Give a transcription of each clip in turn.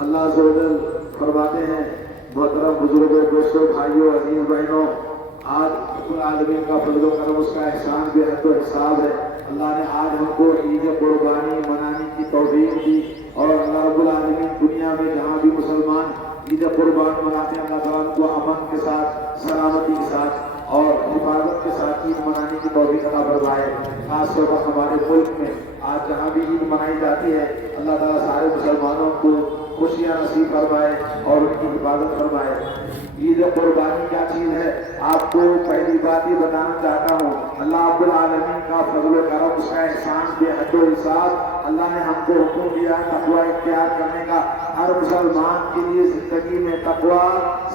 اللہ عز و جل فرماتے ہیں محترم بزرگوں دوستوں بھائیوں عزیز بہنوں آج رب العالمین کا فضل و کرم اس کا احسان بے حد و حساب ہے اللہ نے آج ہم کو عید قربانی منانے کی توفیق دی اور اللہ رب العالمین دنیا میں جہاں بھی مسلمان عید قربان مناتے ہیں اللہ تعالیٰ کو امن کے ساتھ سلامتی کے ساتھ اور حفاظت کے ساتھ عید منانے کی توفیق عطا فرمائے خاص طور پر ہمارے ملک میں آج جہاں بھی عید منائی جاتی ہے اللہ تعالیٰ سارے مسلمانوں کو خوشیاں نصیب فرمائے اور ان کی حفاظت فرمائے عید قربانی کیا چیز ہے آپ کو پہلی بات یہ بتانا چاہتا ہوں اللہ رب العالمین کا فضل و کرم اس کا احسان بے حد و حساب اللہ نے ہم کو حکم دیا تقوی اختیار کرنے کا ہر مسلمان کے لیے زندگی میں تقوی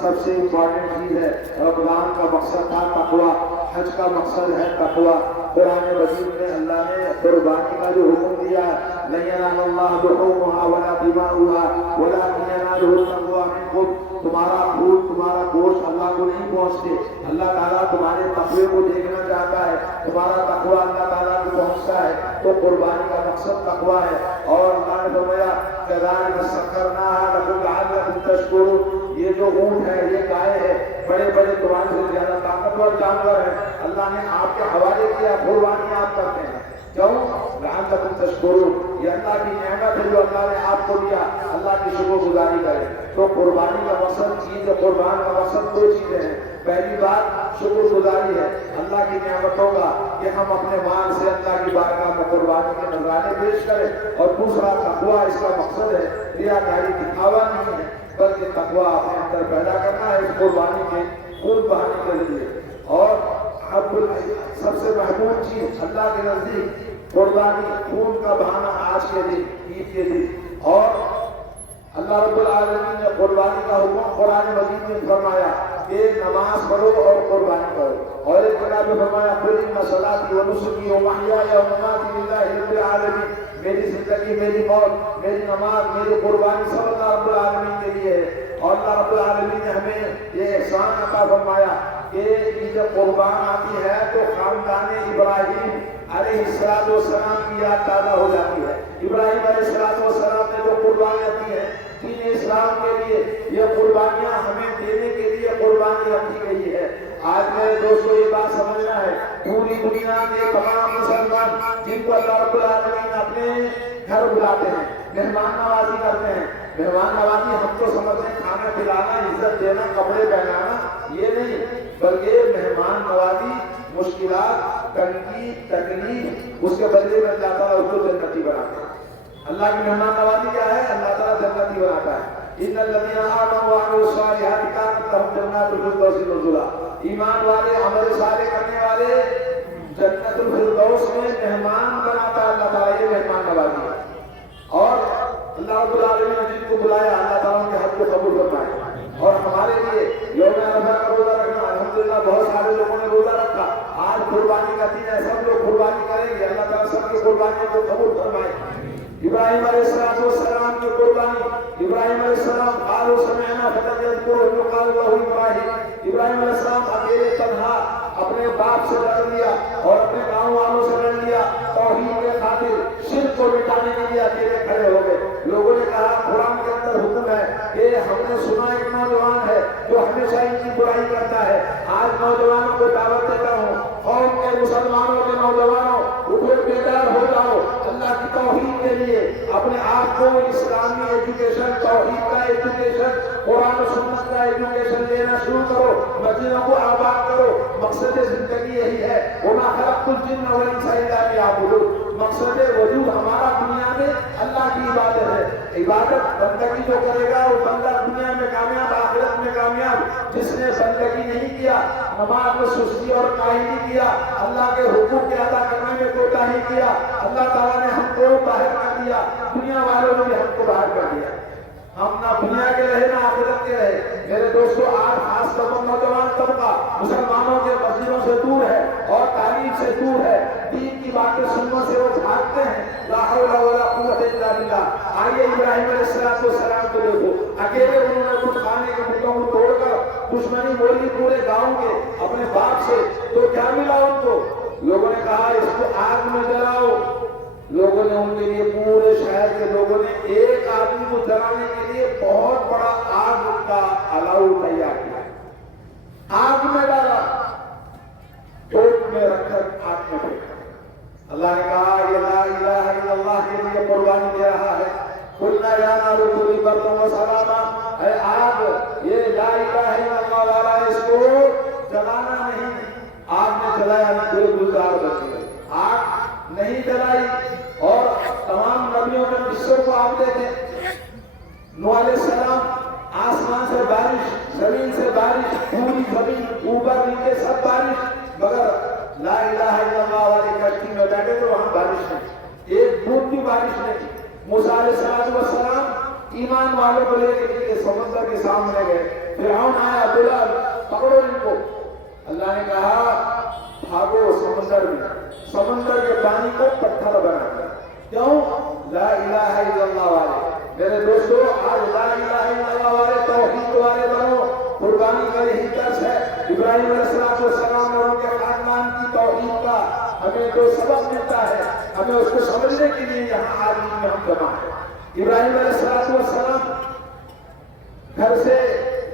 سب سے امپورٹنٹ چیز ہے رمضان کا مقصد تھا تقوی حج کا مقصد ہے تقوی قرآن مجید میں اللہ نے قربانی کا جو حکم دیا لن ينال الله لحومها ولا دماؤها ولكن يناله التقوى منكم تمہارا خون تمہارا گوشت اللہ کو نہیں پہنچتے اللہ تعالیٰ تمہارے تقوی کو دیکھنا چاہتا ہے تمہارا تقوی اللہ تعالیٰ کو پہنچتا ہے تو قربانی کا مقصد تقوی ہے اور اللہ نے فرمایا كذلك سخرناها لكم لعلكم تشكرون یہ جو اونٹ ہے یہ گائے ہے بڑے بڑے تمہارے سے زیادہ طاقتور جانور ہیں اللہ نے آپ کے حوالے کیا قربانی آپ کرتے ہیں کیوں لعلکم تشکرون یہ اللہ کی نعمت ہے جو اللہ نے آپ کو دیا اللہ کی شکر گزاری کرے تو قربانی کا مقصد چیز قربان کا مقصد دو چیزیں ہیں پہلی بات شکر گزاری ہے اللہ کی نعمتوں کا کہ ہم اپنے مال سے اللہ کی بارگاہ میں قربانی کے نذرانے پیش کریں اور دوسرا تقوی اس کا مقصد ہے ریاکاری دکھاوا نہیں ہے بلکہ تقوی اپنے اندر پیدا کرنا ہے اس قربانی کے خون بہانے کے لیے اور سب سے محبوب چیز اللہ کے نزدیک قربانی خون کا بہانا آج کے دن عید کے دن اور اللہ رب العالمین نے قربانی کا حکم قرآن مجید میں فرمایا کہ نماز پڑھو اور قربانی کرو اور ایک جگہ میں فرمایا قل ان صلاتی و نسکی و محیای و مماتی للہ رب العالمین میری زندگی میری موت میری نماز میری قربانی سب اللہ رب العالمین کے لیے ہے اور اللہ رب العالمین نے ہمیں یہ احسان عطا فرمایا کہ عید قربان آتی ہے تو خاندان ابراہیم علیہ السلام کی یاد تازہ ہو جاتی ہے ابراہیم علیہ السلام نے جو قربانیاں دی ہیں دین اسلام کے لیے یہ قربانیاں ہمیں دینے کے لیے قربانی رکھی گئی ہے آج میرے دوستوں یہ بات سمجھنا ہے پوری دنیا کے تمام مسلمان جن کو اللہ رب العالمین اپنے گھر بلاتے ہیں مہمان نوازی کرتے ہیں مہمان نوازی ہم تو سمجھتے ہیں کھانا کھلانا عزت دینا کپڑے پہنانا یہ نہیں بلکہ مہمان نوازی مشکلات تنگی تکلیف اس کے بدلے میں اللہ تعالیٰ اس کو جنتی بناتے ہیں اللہ کی مہمان نوازی کیا ہے اللہ تعالیٰ جنتی بناتا ہے ان الذين آمنوا وعملوا الصالحات كانت لهم جنات الفردوس نزلا ایمان والے عمل صالح کرنے والے جنت الفردوس میں مہمان بناتا ہے اللہ تعالیٰ یہ مہمان نوازی ہے اور اللہ رب العالمین نے جن کو بلایا اللہ تعالیٰ کے حق کو قبول فرمائے اور ہمارے لیے یوم عرفہ کا روزہ رکھنا الحمدللہ بہت سارے لوگوں نے روزہ رکھا آج قربانی کا دن ہے سب لوگ قربانی کریں گے اللہ تعالیٰ سب کی قربانیوں کو قبول فرمائے ابراہیم علیہ السلام کی قربانی ابراہیم علیہ السلام قالوا سمعنا فتى يذكر يقال له ابراہیم ابراہیم علیہ السلام اکیلے تنہا اپنے باپ سے لڑ لیا اور اپنے گاؤں والوں سے لڑ لیا توحید کے خاطر شرک کو مٹانے کے لیے اکیلے کھڑے ہو گئے لوگوں نے کہا قرآن کے اندر حکم ہے کہ ہم نے سنا ایک نوجوان ہے جو ہمیشہ ان کی برائی کرتا ہے آج نوجوانوں کو دعوت دیتا ہوں قوم کے مسلمانوں کے نوجوانوں اٹھو بیدار ہو جاؤ اللہ کی توحید کے لیے اپنے آپ کو اسلامی ایجوکیشن توحید کا ایجوکیشن قرآن و سنت کا ایجوکیشن لینا شروع کرو مسجدوں کو آباد کرو مقصد زندگی یہی ہے وما خلقت الجن والانس الا ليعبدون مقصد وجود ہمارا دنیا میں اللہ کی عبادت ہے عبادت بندگی جو کرے گا وہ بندہ دنیا میں کامیاب آخرت میں کامیاب جس نے بندگی نہیں کیا نماز میں سستی اور کاہلی کیا اللہ کے حقوق کے ادا کرنے میں کوتاہی کیا اللہ تعالیٰ نے ہم کو باہر کر دیا دنیا والوں نے بھی ہم کو باہر کر دیا ہم نہ دنیا کے رہے نہ آخرت کے رہے میرے دوستو آج خاص طور پر نوجوان طبقہ مسلمانوں کے مسجدوں سے دور ہے اور تعلیم سے دور ہے دین کی باتیں سننے سے وہ بھاگتے ہیں لا حول ولا قوت الا باللہ آئیے ابراہیم علیہ السلام کو دیکھو اکیلے انہوں نے کچھ کھانے کے بتوں کو توڑ کر دشمنی بولی پورے گاؤں کے اپنے باپ سے تو کیا ملا ان کو لوگوں نے کہا اس کو آگ میں جلاؤ لوگوں نے ان کے لیے پورے شہر کے لوگوں نے ایک آدمی کو جلانے کے لیے एक बहुत बड़ा आग का अलाव तैयार किया, आग में डाला, टोप में रखकर आग में फेंका। अल्लाह ने कहा ये ला इलाहा इल्लल्लाह के लिए कुर्बानी दे रहा है। कुलना या नारू कुली बर्तन व सलामा, है आग, ये ला इलाहा इल्लल्लाह वाला है, इसको जलाना नहीं। आग में जलाया ना कोई गुलजार बन गए, आग नहीं जलाई। और तमाम नबियों के किस्सों को आप देखें, नूह अलैहिस्सलाम, आसमान से बारिश, जमीन से बारिश, पूरी जमीन ऊपर नीचे सब बारिश, मगर ला इलाहा इल्लल्लाह वाली कश्ती में बैठे तो वहां बारिश नहीं, एक बूंद भी बारिश नहीं। मूसा अलैहिस्सलाम ईमान वालों को लेकर समंदर के सामने गए, फिरौन आया, बोला पकड़ो इनको। अल्लाह ने कहा भागो समंदर में, समंदर के पानी को पत्थर बना दिया। क्यों? ला इलाहा इल्लल्लाह वाले। मेरे दोस्तों, आज ला इलाहा इल्लल्लाह वाले, तौहीद वाले बनो। कुर्बानी का यही दर्श है। इब्राहिम अलैहिस्सलाम और उनके खानदान की तौहीद का हमें जो सबक मिलता है, हमें उसको समझने के लिए यहाँ आज में हम जमा है। इब्राहिम अलैहिस्सलाम घर से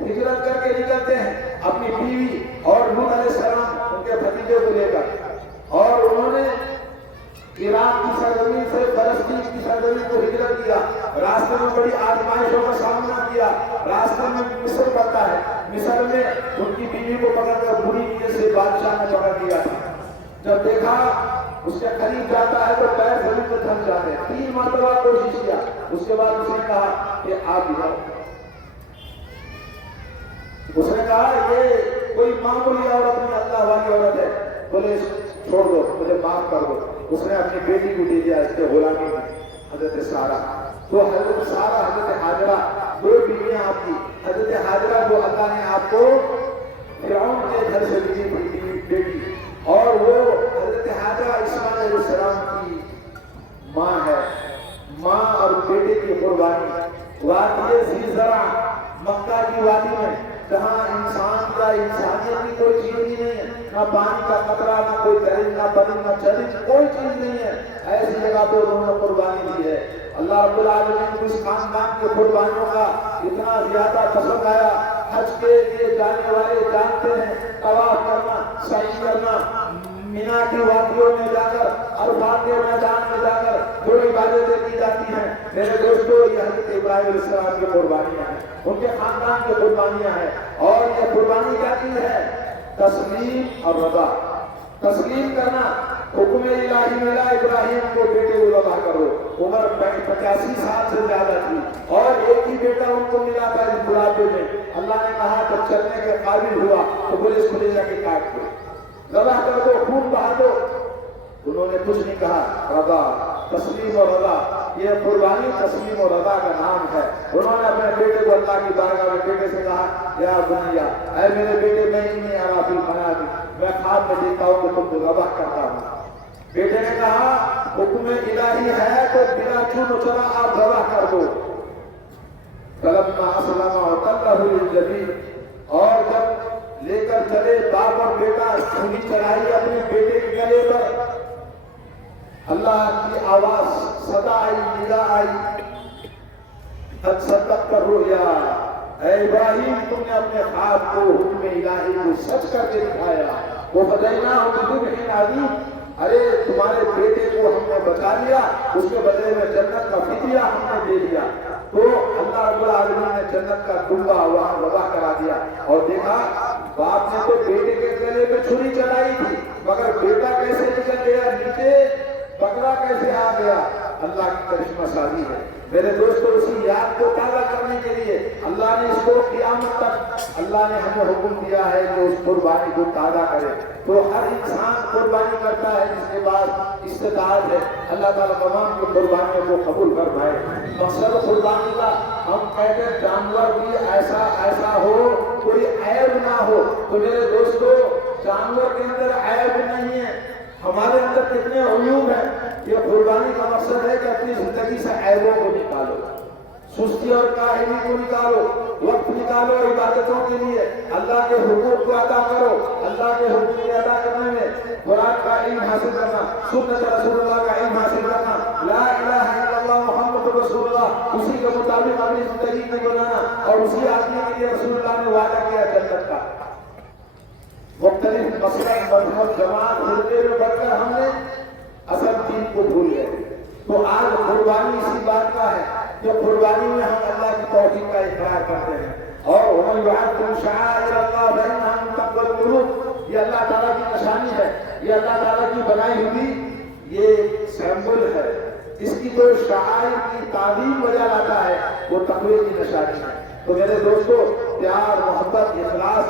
हिजरत करके निकलते हैं अपनी बीवी और लूत अलैहिस्सलाम उनके भतीजे को लेकर, और उन्होंने इराक की सरजमीन से फलस्तीन की सरजमीन को हिजरत किया। रास्ते में बड़ी आजमाइशों का सामना किया। रास्ते में मिस्र पड़ता है, मिस्र में उनकी बीवी को पकड़कर बुरी नीयत से बादशाह ने पकड़ लिया था। जब देखा उसके करीब जाता है तो पैर जमीन में थम जाते हैं। 3 मरतबा कोशिश किया, उसके बाद उसने कहा कि आप जाओ। उसने कहा ये कोई मामूली औरत नहीं, अल्लाह वाली औरत है, बोले छोड़ दो, मुझे माफ कर दो। उसने अपनी बेटी को दे दिया इसके गुलामी में, हजरत सारा। तो हजरत सारा, हजरत हाजरा, 2 बीवियां आपकी। हजरत हाजरा को अल्लाह ने आपको फिरौन के घर से दी थी बेटी, और वो हजरत हाजरा इस्माइल अलैहिस्सलाम की माँ है। माँ और बेटे की कुर्बानी वादी ज़ीज़रा, मक्का की वादी में, जहाँ इंसान का इंसानियत की कोई चीज ही नहीं है, ना पानी का कतरा, ना कोई दरिंद, ना परिंद, ना चरिंद, कोई चीज नहीं है। ऐसी जगह पे उन्होंने कुर्बानी दी है। अल्लाह रब्बुल आलमीन को इस खानदान के कुर्बानियों का इतना ज्यादा पसंद आया। हज के लिए जाने वाले जानते हैं, तवाफ करना, सही करना, मीना की वादियों में जाकर, अरफात के मैदान में जाकर जो इबादतें की जाती हैं, मेरे दोस्तों, ये हज़रत इब्राहिम अलैहिस्सलाम की कुर्बानियां हैं, उनके खानदान की कुर्बानियां हैं। और ये कुर्बानी क्या चीज है? तस्लीम और रज़ा। तस्लीम करना, हुक्म इलाही मिला, इब्राहिम को बेटे को ज़बह करो। उम्र 85 साल से ज्यादा थी और एक ही बेटा उनको मिला था इस बुढ़ापे में। अल्लाह ने कहा जब चलने के काबिल हुआ तो बोले इसको ले जाके काट दो, ज़बह कर दो, खून बहा दो। उन्होंने कुछ नहीं कहा, रज़ा, तस्लीम और रज़ा। ये कुर्बानी तस्लीम और रज़ा का नाम है। उन्होंने अपने बेटे को अल्लाह की बारगाह में बेटे से कहा, या बुनिया, ऐ मेरे बेटे, मैं इन्हीं अराफिल मनामी, मैं ख्वाब में देखता हूँ कि तुमको ज़बह करता हूँ। बेटे ने कहा हुक्म इलाही है तो बिना चून चला आप ज़बह कर दो। फलम्मा अस्लमा वतल्लहु लिल-जबीन, और जब लेकर चले बाप और बेटा, छुरी चढ़ाई अपने बेटे के गले पर, अल्लाह की आवाज, सदा आई, निदा आई, हद सदक कर रोया, ऐ इब्राहिम, तुमने अपने ख्वाब को, हुक्म इलाही को सच करके दिखाया। वो बदलना बिज़िब्हिन अज़ीम, अरे तुम्हारे बेटे को हमने बचा लिया, उसके बदले में जन्नत का फिदिया हमने दे दिया। तो अल्लाह रब्बुल आलमीन ने जन्नत का कुंबा वहां वज़ा करा दिया। और देखा बाप ने तो बेटे के गले में छुरी चलाई थी, मगर बेटा कैसे निकल गया नीचे, बकरा कैसे आ गया? अल्लाह की करिश्मा शादी है। मेरे दोस्तों, उसी याद को ताज़ा करने के लिए अल्लाह ने इसको क़यामत तक अल्लाह ने हमें हुक्म दिया है कि उस कुर्बानी को ताज़ा करें। तो हर इंसान कुर्बानी करता है जिसके पास इस्तेताअत है। अल्लाह ताला तमाम की कुर्बानियों को कबूल फरमाए। मकसद कुर्बानी का हम कहते हैं जानवर भी ऐसा ऐसा हो, कोई ऐब ना हो। तो मेरे दोस्तों, जानवर के अंदर ऐब नहीं है, हमारे अंदर कितने उलूम है। ये कुर्बानी का मकसद है कि अपनी जिंदगी से ऐबों को निकालो, सुस्ती और काहिली को निकालो, वक्त निकालो इबादतों के लिए, अल्लाह के हुकूक को अदा करो। अल्लाह के हुकूक को अदा करने में कुरान का इल्म हासिल करना, सुन्नत रसूलुल्लाह का इल्म हासिल करना, ला इलाहा इल्लल्लाह मुहम्मदुर रसूल अल्लाह, उसी के मुताबिक अपनी जिंदगी को बनाना और उसी आदमी के लिए रसूल अल्लाह ने वादा किया जन्नत का। मुख्तलिफ मसलक मजहब जमात फिरके में बढ़कर हमने असल दीन को भूल गए। तो आज कुर्बानी इसी बात का है कि कुर्बानी में हम अल्लाह की तौहीद का इकरार करते हैं। और ये अल्लाह ताला की निशानी है, ये अल्लाह ताला की बनाई हुई ये सिंबल है। इसकी जो शायर की ताज़ीम वजह लाता है वो तक़वे की निशानी है। तो मेरे दोस्तों, प्यार मोहब्बत इखलास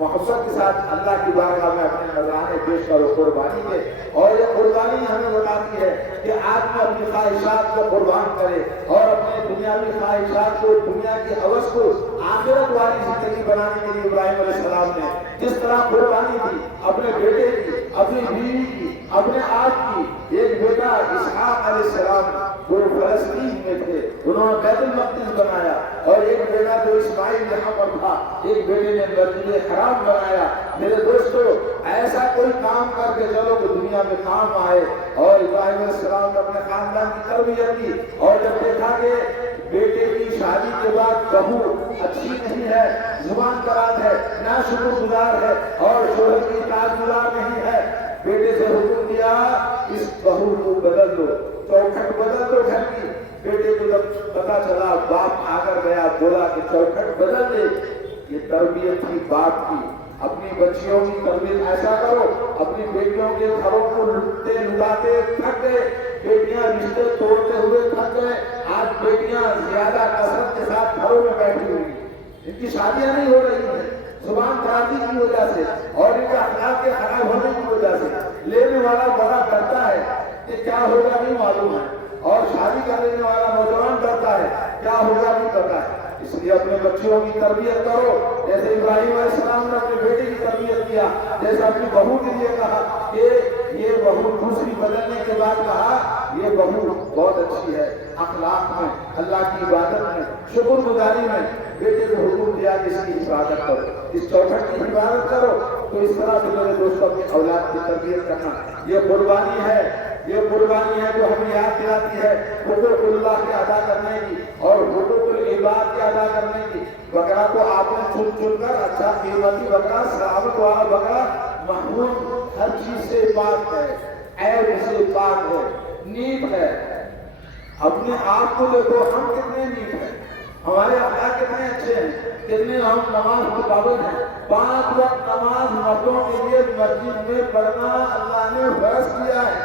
मोहब्बत के साथ अल्लाह की बारगाह में अपने नजराने पेश करो कुर्बानी के। और ये कुर्बानी हमें बताती है कि आदमी अपनी ख्वाहिशात को कुर्बान करे और अपने दुनियावी ख्वाहिशात को, दुनिया की हवस को आखिरत वाली जिंदगी बनाने के लिए इब्राहिम अलैहिस्सलाम ने जिस तरह कुर्बानी दी अपने बेटे की, अपनी बीवी की, अपने आप की। एक बेटा इसहाक अलैहिस्सलाम वो फलस्तीन में थे, उन्होंने बैतुल मक़दिस बनाया, और एक बेटा जो इस्माइल यहाँ पर था, एक बेटे ने मस्जिद हराम बनाया। मेरे दोस्तों, ऐसा कोई काम करके चलो कि दुनिया में काम आए। और इब्राहिम अलैहिस्सलाम ने अपने खानदान की तरबियत की, और जब देखा कि बेटे की शादी के बाद बहू अच्छी नहीं है, जुबान दराज है, ना शुक्रगुजार है और शोहर की इताअतगुजार नहीं है, बेटे से हुक्म दिया इस बहू को बदल दो, चौखट बदल दो घर की। बेटे को जब पता चला, बाप आकर गया, बोला कि चौखट बदल दे। ये तरबियत थी बाप की। अपनी बच्चियों की तरबियत ऐसा करो। अपनी बेटियों के घरों को लुटते लुटाते थक गए, बेटियां रिश्ते तोड़ते हुए थक गए। आज बेटियां ज्यादा कसरत के साथ घरों में बैठी हुई, इनकी शादियां नहीं हो रही है जुबान दराजी की वजह से और इनके अखलाक के खराब होने की वजह से। लेने वाला बड़ा डरता है कि क्या होगा नहीं मालूम है, और शादी करने वाला नौजवान डरता है क्या होगा नहीं पता है। इसलिए अपने बच्चियों की तरबियत करो, जैसे इब्राहिम अलैहिस्सलाम ने अपने बेटे की तरबियत किया, जैसे अपनी बहू के लिए कहा कि ये बहू दूसरी बदलने के बाद कहा ये बहू बहुत अच्छी है, अखलाक में, अल्लाह की इबादत में, शुक्रगुजारी में। बेटे को हुक्म दिया कि इसकी हिफाजत करो, इस चौखट की हिफाजत करो। तो इस तरह से मेरे दोस्तों अपनी औलाद की तरबियत करना ये कुर्बानी है। ये कुर्बानी है जो हमें याद दिलाती है हुकूकुल्लाह के अदा करने की और हुकूकुल इबाद के अदा करने की। बकरा को आपने चुन चुन कर अच्छा कीमती बकरा, सलामत वाला बकरा, महफूज हर चीज से पाक है, ऐब से पाक है, नीट है। अपने आप को देखो, हम कितने नीट हैं, हमारे अखलाक कितने अच्छे हैं, कितने हम नमाज के पाबंद हैं। 5 वक्त नमाज मर्दों के लिए मस्जिद में पढ़ना अल्लाह ने फर्ज किया है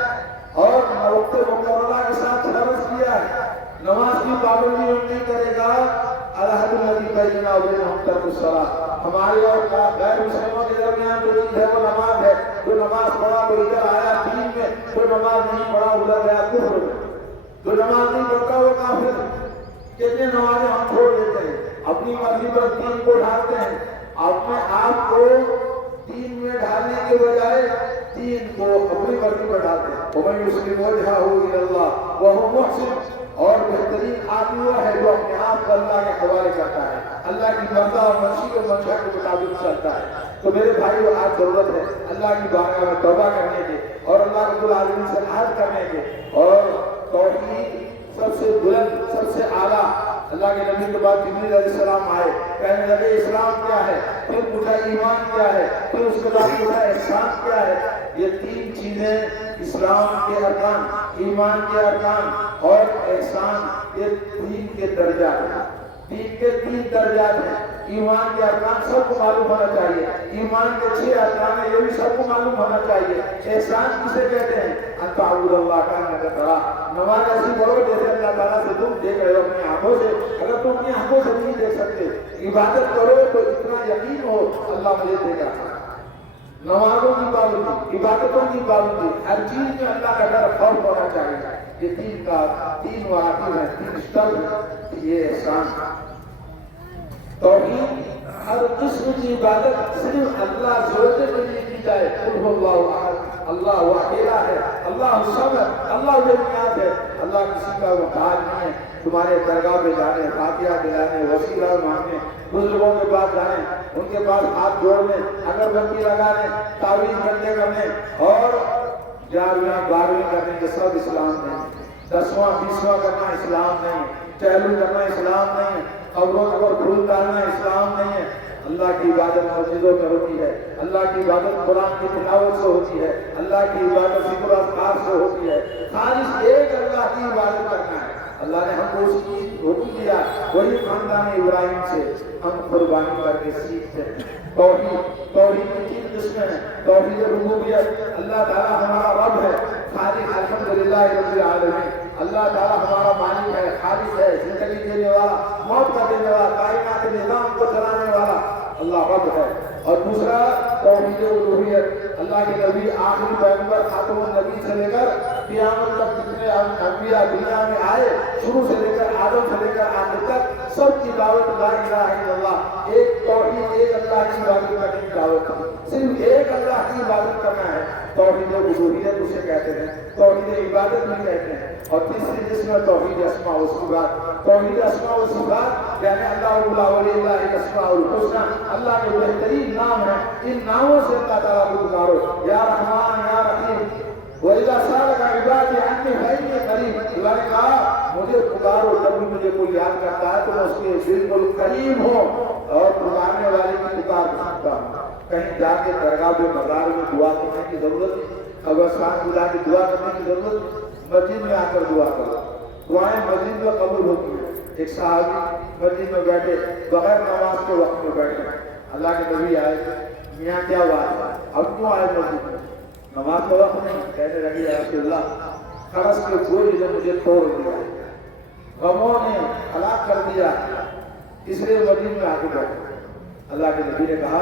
और वक्त मुकर्ररा के साथ फर्ज किया है। नमाज की पाबंदी नहीं करेगा, हमारे और गैर मुसलमानों के दरमियान जो चीज है वो नमाज है। जो नमाज पढ़ा तो इधर आया दीन में, जो नमाज नहीं पढ़ा उधर गया कुफ्र में। जो नमाज नहीं पढ़ता वो काफिर है। कितने नमाजें हम छोड़ देते हैं, अपनी मर्जी पर दीन को ढालते हैं। अपने आप को दीन में ढालने के बजाय दीन को अपनी मर्जी पर डालते हैं। और बेहतरीन आदमी वो है जो अपने आप को अल्लाह के हवाले करता है, अल्लाह की मर्ज़ा और मर्ज़ी के मंशा के मुताबिक चलता है। तो मेरे भाई, आज जरूरत है अल्लाह की बारगाह में तौबा करने की और अल्लाह रब्बुल आलमीन से अर्ज़ करने की। और तौहीद सबसे बुलंद, सबसे आला। अल्लाह के नबी के बाद जिब्रील अलैहिस्सलाम आए, कहने लगे इस्लाम क्या है, फिर पूछा ईमान क्या है, फिर उसके बाद पूछा एहसान क्या है। ये 3 चीजें इस्लाम के अरकान, ईमान के अरकान और एहसान, ये 3 के दर्जा हैं। 3 के 3 दर्जा हैं। ईमान के अरकान सबको मालूम होना चाहिए, ईमान के 6 अरकान है ये भी सबको मालूम होना चाहिए। एहसान किसे कहते हैं? अल्लाह का नज़र, नमाज ऐसी पढ़ो जैसे अल्लाह ताला से तुम देख रहे हो अपनी आंखों से। अगर तुम अपनी आंखों से नहीं देख सकते, इबादत करो तो इतना यकीन हो अल्लाह मुझे देगा। नमाजों की पाबंदी, इबादतों की पाबंदी, हर चीज में अल्लाह का डर खौफ होना चाहिए। ये 3 वाक़िब है, 3 स्तर, ये एहसान। तौहीद, हर किस्म की इबादत सिर्फ अल्लाह जोड़ने के लिए की जाए। अल्लाह वो अकेला है, अल्लाह समद, अल्लाह बेनियाज है, अल्लाह किसी का मुहताज नहीं है। तुम्हारे दरगाह पे जाने, फातिहा दिलाने, वसीला मांगने, बुजुर्गों के पास जाने, उनके पास हाथ जोड़ने, अगरबत्ती लगाने, तावीज़ बंदे करने और 11वीं 12वीं करने के सब इस्लाम में 10वां 20वां करना इस्लाम नहीं है, टहलू करना इस्लाम नहीं है, कब्रों पर फूल डालना इस्लाम नहीं है। अल्लाह की इबादत मस्जिदों में होती है, अल्लाह की इबादत कुरान की तिलावत से होती है, अल्लाह की इबादत ज़िक्र अज़कार से होती है। खालिस एक अल्लाह की इबादत करना है। अल्लाह ने हमको उसकी हुक्म दिया, वही खानदान इब्राहिम से हम कुर्बानी करके सीखते हैं। तौहीद की 3 किस्में हैं। तौहीद रुबूबियत, अल्लाह ताला हमारा रब है, खालिक अल्हम्दुलिल्लाह रब्बिल आलमीन। अल्लाह ताला हमारा मालिक है, खालिक है, जिंदगी देने वाला, मौत का देने वाला, कायनात के निजाम को चलाने वाला अल्लाह रब है। और दूसरा तौहीद उलूहियत, अल्लाह के नबी आखिरी पैगंबर खातमुन नबी से लेकर क़यामत तक जितने अंबिया दुनिया में आए, शुरू से लेकर आदम से लेकर आखिर तक सबकी दावत ला इलाहा इल्लल्लाह, एक तौहीद, एक अल्लाह की इबादत करने की दावत है। सिर्फ एक अल्लाह की इबादत करना है, तौहीद उलूहियत उसे कहते हैं, तौहीद इबादत भी कहते हैं। और तीसरी जिसमें तौहीद अस्मा व सिफ़ात, तौहीद अस्मा व सिफ़ात यानी अल्लाहुल वलियुल अस्माउल हुस्ना, अल्लाह के बेहतरीन नाम है, इन नामों से अल्लाह ताला को पुकारो, या रहमान या रहीम। वइज़ा सअलका इबादी अन्नी फ़इन्नी क़रीब, अल्लाह ने कहा मुझे पुकारो, जब भी मुझे कोई याद करता है तो मैं उसके बिल्कुल करीब हूँ और पुकारने वाले की पुकार सुनता हूँ। कहीं जाके दरगाह पे मज़ार में दुआ करने की जरूरत नहीं, कब्रिस्तान में जाके दुआ करने की जरूरत नहीं, मस्जिद में आकर दुआ करो, दुआएं मस्जिद में कबूल होती है। एक साहबी मस्जिद में बैठे, बगैर नमाज के वक्त में बैठे, अल्लाह के नबी आए, मियाँ क्या बात है, अब क्यों आए मस्जिद में, नमाज का वक्त नहीं। कहने लगी या रसूलल्लाह, कर्ज के बोझ ने मुझे तोड़ दिया, गमों ने हलाक कर दिया, इसलिए मस्जिद में आके बैठे। अल्लाह के नबी ने कहा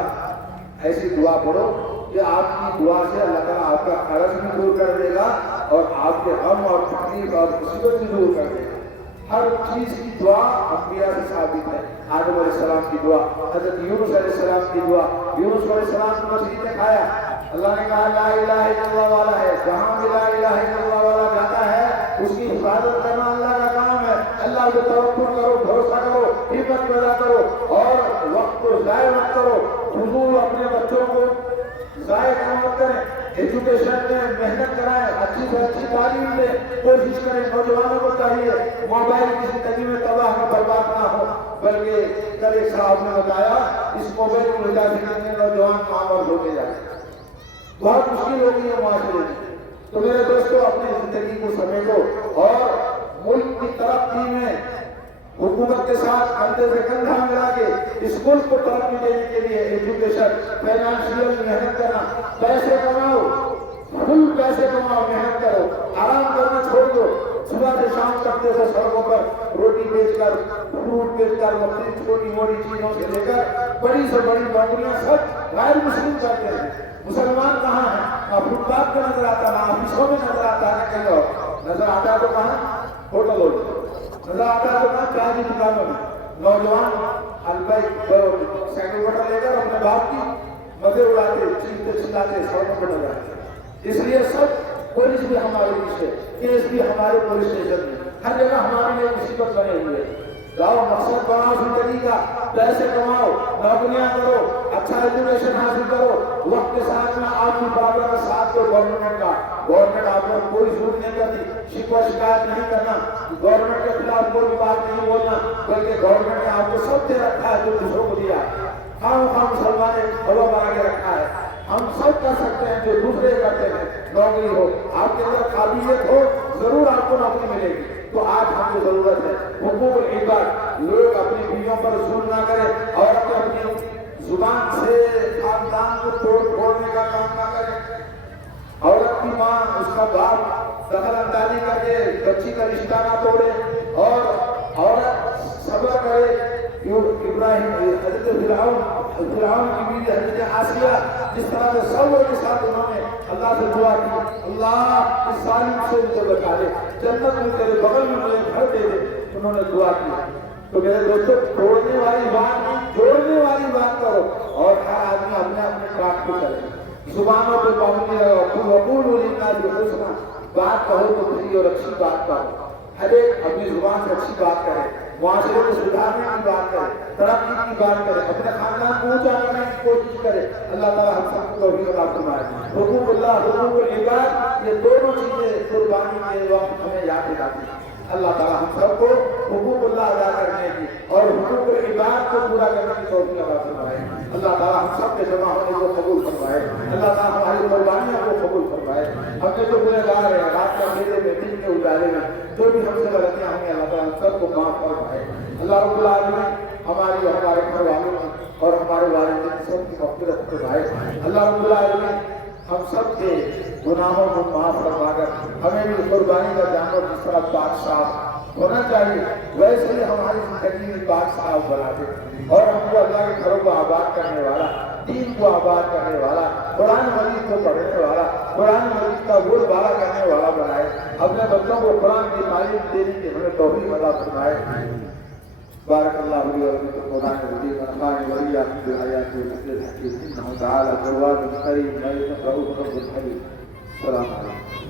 ऐसी दुआ पढ़ो कि आपकी दुआ से अल्लाह ताला आपका कर्ज भी दूर कर देगा और आपके गम और तकलीफ और मुसीबत भी दूर कर देगा। हर चीज की दुआ अंबिया से साबित है। आदम अलैहिस्सलाम की दुआ, हजरत यूनुस अलैहिस्सलाम की दुआ, यूनुस अलैहिस्सलाम को मछली ने खाया, अल्लाह ने कहा ला इलाहा इल्लल्लाह वाला है, जहां भी ला इलाहा इल्लल्लाह वाला जाता है उसकी हिफाजत करना अल्लाह का काम है। अल्लाह पे तवक्कुल करो, भरोसा करो, हिम्मत पैदा करो और वक्त को जाया मत करो। हुजूर अपने बच्चों को जाया मत करें, एजुकेशन में मेहनत कराएं, अच्छी से अच्छी तालीम दें, कोशिश करें। नौजवानों को चाहिए मोबाइल की जिंदगी में तबाह में बर्बाद ना हो, बल्कि कल एक साहब ने बताया इस मोबाइल की वजह से कितने नौजवान कामयाब होते जाते, बहुत मुश्किल हो गई है माशरे में। तो मेरे दोस्तों अपनी जिंदगी को समेटो और मुल्क की तरक्की में हुकूमत के साथ कंधे से कंधा मिला के इस मुल्क को तरक्की देने के लिए एजुकेशन, फाइनेंशियल मेहनत करना, पैसे कमाओ, फुल पैसे कमाओ, मेहनत करो, आराम करना छोड़ दो। सुबह से शाम तक देखो सड़कों पर रोटी बेचकर, फ्रूट बेचकर, मछली छोटी मोटी चीजों से लेकर बड़ी से बड़ी नौकरियां सब गैर मुस्लिम करते हैं। मुसलमान कहाँ है? ना फुटपाथ पे नजर आता, ना ऑफिसों में नजर आता है, कहीं और नजर आता तो कहाँ होटलों में नजर आता है, तो कहाँ चाय की दुकानों में। नौजवान हलवाई साइकिल वोटर लेकर अपने बाप की मजे उड़ाते, चीखते चिल्लाते सड़कों पर नजर आते। इसलिए सब पुलिस भी हमारे पीछे, केस भी हमारे पुलिस स्टेशन में, हर जगह हमारे लिए मुसीबत बने हुए। जाओ मकसद बनाओ जिंदगी का, पैसे कमाओ, नौकरियां करो, अच्छा एजुकेशन हासिल करो, वक्त के साथ में आपकी बराबर का साथ दो गवर्नमेंट का। गवर्नमेंट आप पर कोई झूठ नहीं करती, शिकवा शिकायत नहीं करना, गवर्नमेंट के खिलाफ कोई बात नहीं बोलना, बल्कि गवर्नमेंट ने आपको सब दे रखा है जो दूसरों को दिया। खाम मुसलमान ने हवा बना के रखा है, हम सब कर सकते हैं जो दूसरे करते हैं। नौकरी हो, आपके अंदर काबिलियत हो, जरूर आपको नौकरी मिलेगी। तो आज हमको जरूरत है हुकूक इबाद, लोग अपनी बीवियों पर जुल्म ना करें और अपनी जुबान से खानदान को तोड़ने का काम ना करें। औरत की माँ, उसका बाप दखल अंदाजी करके बच्ची का रिश्ता ना तोड़े और औरत सब्र करे। इब्राहिम हजरत फिरौन की बीवी हजरत आसिया जिस तरह से सब्र के साथ उन्होंने अल्लाह से दुआ की, अल्लाह इस जालिम से मुझे बचा ले, जन्नत में तेरे बगल में मुझे घर दे दे, उन्होंने दुआ की। तो मेरे दोस्तों तोड़ने वाली बात नहीं, जोड़ने वाली बात करो और हर आदमी अपने अपने काम को करे। जुबानों पे पाबंदी लगाओ, बात कहो तो सही और अच्छी बात करो, हर एक अपनी जुबान से अच्छी बात करे, معاشرے کو سدھارنے کی بات کرے، ترقی کی بات کرے، اپنے خاندان کو اونچا کرنے کی کوشش کرے۔ اللہ تعالیٰ ہم سب کو توفیق عطا فرمائے۔ حقوق اللہ، حقوق العباد، یہ دونوں چیزیں قربانی کے وقت ہمیں یاد دلاتی ہیں۔ اللہ تعالیٰ ہم سب کو حقوق اللہ ادا کرنے کی اور حقوق العباد کو پورا کرنے کی توفیق عطا فرمائے۔ اللہ تعالیٰ ہم سب کے جمع ہونے کو قبول فرمائے۔ اللہ تعالیٰ ہماری قربانیوں کو قبول فرمائے۔ ہم نے جو گنہگار ہیں، رات کے اندھیرے میں، دن کے اجالے میں جو بھی ہم سے غلطیاں ہوں گی، اللہ تعالیٰ ہم سب کو معاف فرمائے۔ اللہ رب العالمین ہماری اور ہمارے گھر والوں اور ہمارے والدین سب کی مغفرت فرمائے۔ اللہ رب العالمین ہم سب کے گناہوں کو معاف فرما کر ہمیں بھی قربانی کا جانور جس طرح پاک صاف ہونا چاہیے ویسے ہی ہماری زندگی میں پاک صاف بنا دے، اور ہم کو اللہ کے گھروں کو آباد کرنے والا، دین کو آباد کرنے والا، قرآن مجید کو پڑھنے والا، قرآن مجید کا بول بالا کرنے والا بنائے۔ اپنے بچوں کو قرآن کی تعلیم دینے کی ہمیں توفیق عطا فرمائے۔ بارک اللہ علیہ وسلم قرآن مجید ونفعني وإياكم بالآيات والذكر الحكيم إنه تعالى جواد كريم لا يتقرب رب الحليم۔ السلام علیکم۔